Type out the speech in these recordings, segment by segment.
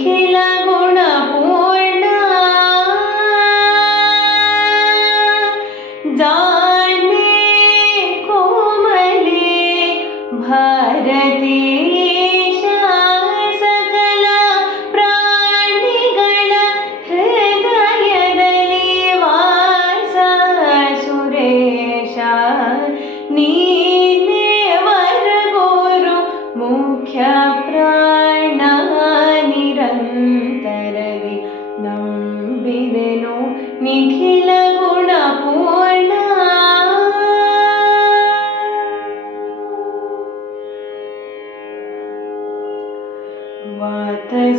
খেলা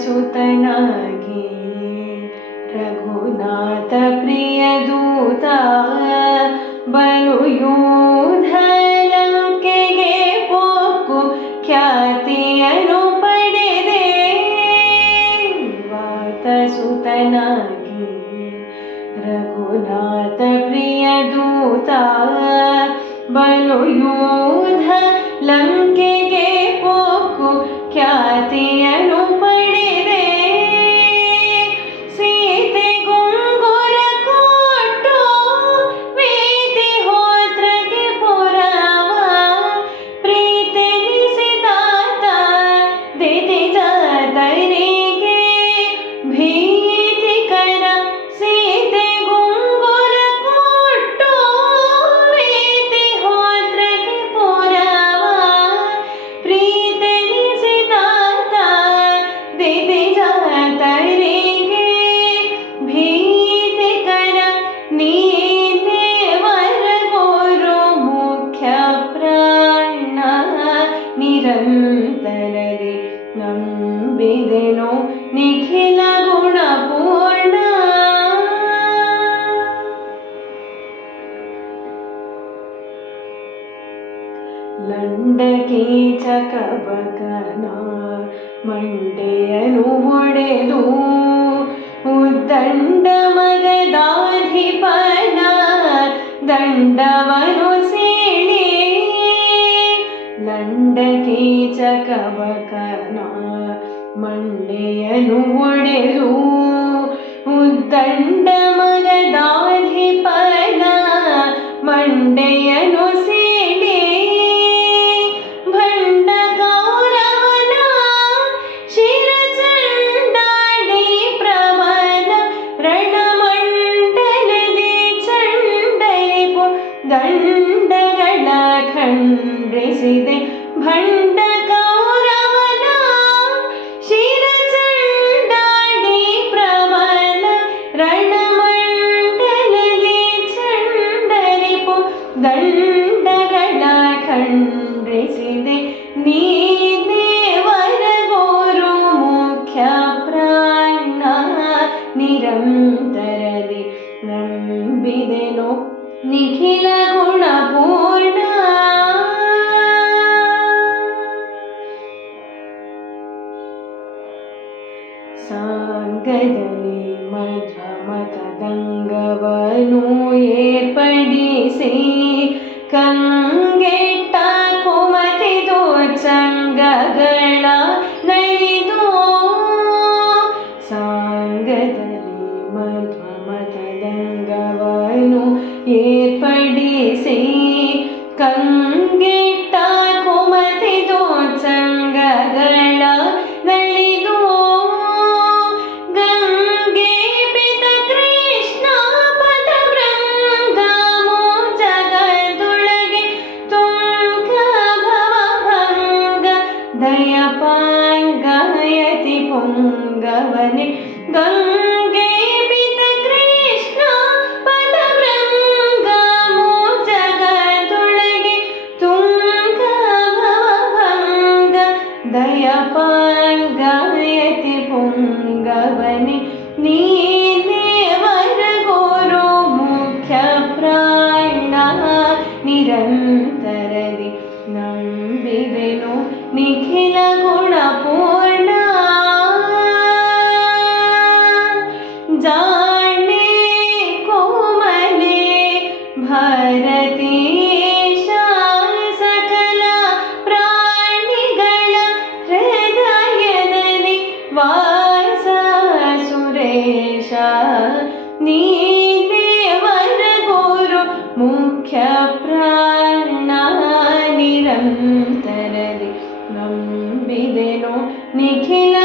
सुतनागी रघुनाथ प्रिय दूता बनु यूधल के गे पोकु, ख्याति अनुपड़े देवात सुतनागी रघुनाथ प्रिय दूता बनु यूधलं के गे पोकु, ख्याति ನಂಬಿದೆನು ನಿಖಿಲ ಗುಣ ಪೂರ್ಣ ಲಂಡಕೀಚಕಬಕನ ಮಂಡೆಯನು ಒಡೆದು ಉದ್ದಂಡ ಮಗದಾಧಿಪನ ದಂಡವನು ಸೀಳಿ. ಲಂಡಕೀಚಕಬಕನ ಮಂಡೆಯನು ಒಡೆದು ಉದ್ದಂಡ ಮಗದಾಧಿಪನ ಮಂಡೆಯನು ಸೀಳಿ ಭಂಡ ಗೌರವನ ಶಿರಚಂಡಾಡಿ ಪ್ರವನ ರಣಮಂಡಲದಿ ಚಂಡರಿಪು ದಂಡಗಳ ಖಂಡಿಸಿದೆ ಭಂಡ ಚಂಡರಿಪು ದಂಡಗಳ ಖಂಡಿಸಿದೆ ನೀನೇ ವರಗೋರು ಮುಖ್ಯ ಪ್ರಾಣ ನಿರಂತರದಿ ನಂಬಿದೆನು ನಿಖಿಲ ಗುಣ ಪೂರ್ಣ ಸಾಂಗದಲ್ಲಿ ಮಧ್ವ ಮತದಂಗವನು ಏರ್ಪಡಿಸಿ ಕಂಗೆಟ್ಟ ಕುಮತಿದು ಚಂಗಗಳ ನಳಿದು ಸಾಂಗದಲ್ಲಿ ಮಧ್ವ ಮತದಂಗವನು ಏರ್ಪಡಿಸಿ ಕಂಗೆಟ್ಟ ధరణి గంగే పిత కృష్ణ పద భృంగము జగతుళగి తుంగ భవంగ దయపాంగయతి పుంగవని. నీ च नीतिवरगोरु मुख्यप्राणा निरन्तरदि नम्बिदेनो निखिल